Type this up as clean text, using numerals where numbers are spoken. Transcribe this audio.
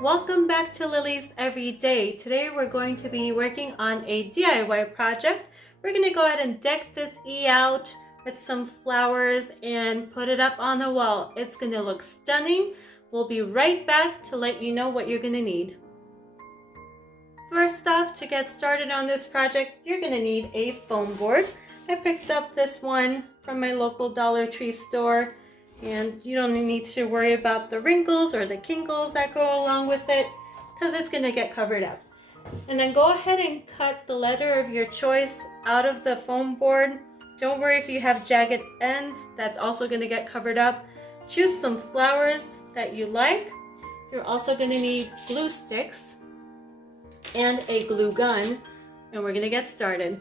Welcome back to Lily's Everyday. Today we're going to be working on a DIY project. We're going to go ahead and deck this out with some flowers and put it up on the wall. It's going to look stunning. We'll be right back to let you know what you're going to need. First off, to get started on this project, you're going to need a foam board. I picked up this one from my local Dollar Tree store. And you don't need to worry about the wrinkles or the kinkles that go along with it because it's going to get covered up. And then go ahead and cut the letter of your choice out of the foam board. Don't worry if you have jagged ends, that's also going to get covered up. Choose some flowers that you like. You're also going to need glue sticks and a glue gun, and we're going to get started.